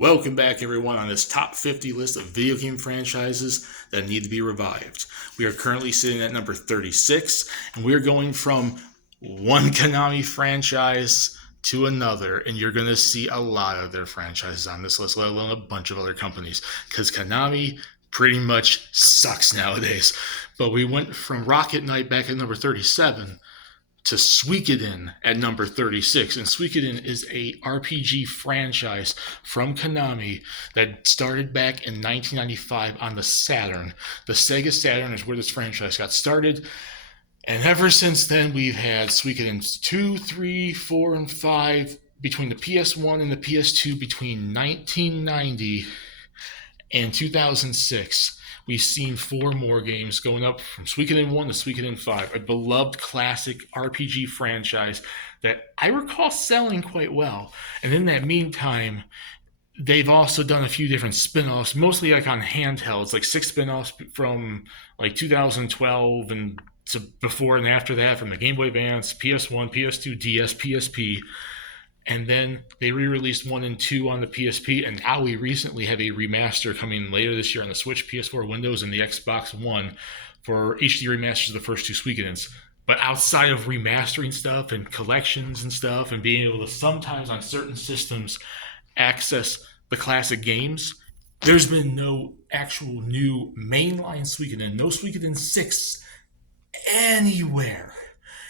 Welcome back, everyone, on this top 50 list of video game franchises that need to be revived. We are currently sitting at number 36, and we're going from one Konami franchise to another, and you're going to see a lot of their franchises on this list, let alone a bunch of other companies, because Konami pretty much sucks nowadays. But we went from Rocket Knight back at number 37 to Suikoden at number 36. And Suikoden is a RPG franchise from Konami that started back in 1995 on the Saturn. The Sega Saturn is where this franchise got started. And ever since then, we've had Suikoden 2, 3, 4, and 5 between the PS1 and the PS2 between 1990 and 2006. We've seen 4 more games going up from Suikoden 1 to Suikoden 5, a beloved classic RPG franchise that I recall selling quite well. And in that meantime, they've also done a few different spin-offs, mostly like on handhelds, like 6 spin-offs from like 2012 and to before and after that from the Game Boy Advance, PS1, PS2, DS, PSP. And then they re-released 1 and 2 on the PSP, and now we recently have a remaster coming later this year on the Switch, PS4, Windows, and the Xbox One for HD remasters of the first 2 Suikodens. But outside of remastering stuff and collections and stuff and being able to sometimes on certain systems access the classic games, there's been no actual new mainline Suikoden, no Suikoden 6 anywhere.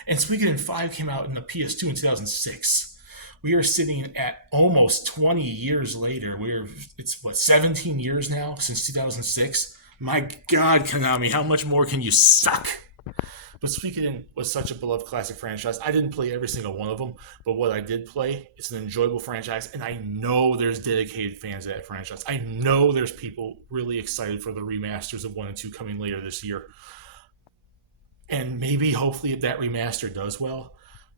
And Suikoden 5 came out in the PS2 in 2006. We are sitting at almost 20 years later. It's 17 years now since 2006. My God, Konami, how much more can you suck? But Suikoden was such a beloved classic franchise. I didn't play every single one of them, but what I did play, it's an enjoyable franchise, and I know there's dedicated fans of that franchise. I know there's people really excited for the remasters of 1 and 2 coming later this year. And maybe, hopefully, if that remaster does well,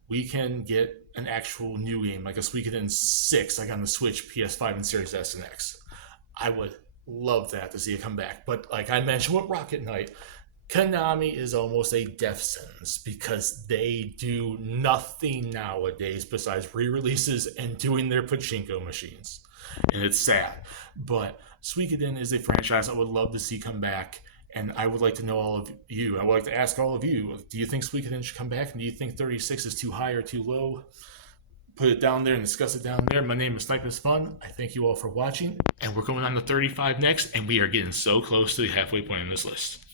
we can get an actual new game, like a Suikoden 6, like on the Switch, PS5, and Series S and X. I would love that to see it come back. But like I mentioned with Rocket Knight, Konami is almost a death sentence because they do nothing nowadays besides re-releases and doing their pachinko machines. And it's sad. But Suikoden is a franchise I would love to see come back. And I would like to know all of you. I would like to ask all of you, do you think Suikoden should come back? And do you think 36 is too high or too low? Put it down there and discuss it down there. My name is Snipe is Fun. I thank you all for watching. And we're going on to 35 next. And we are getting so close to the halfway point in this list.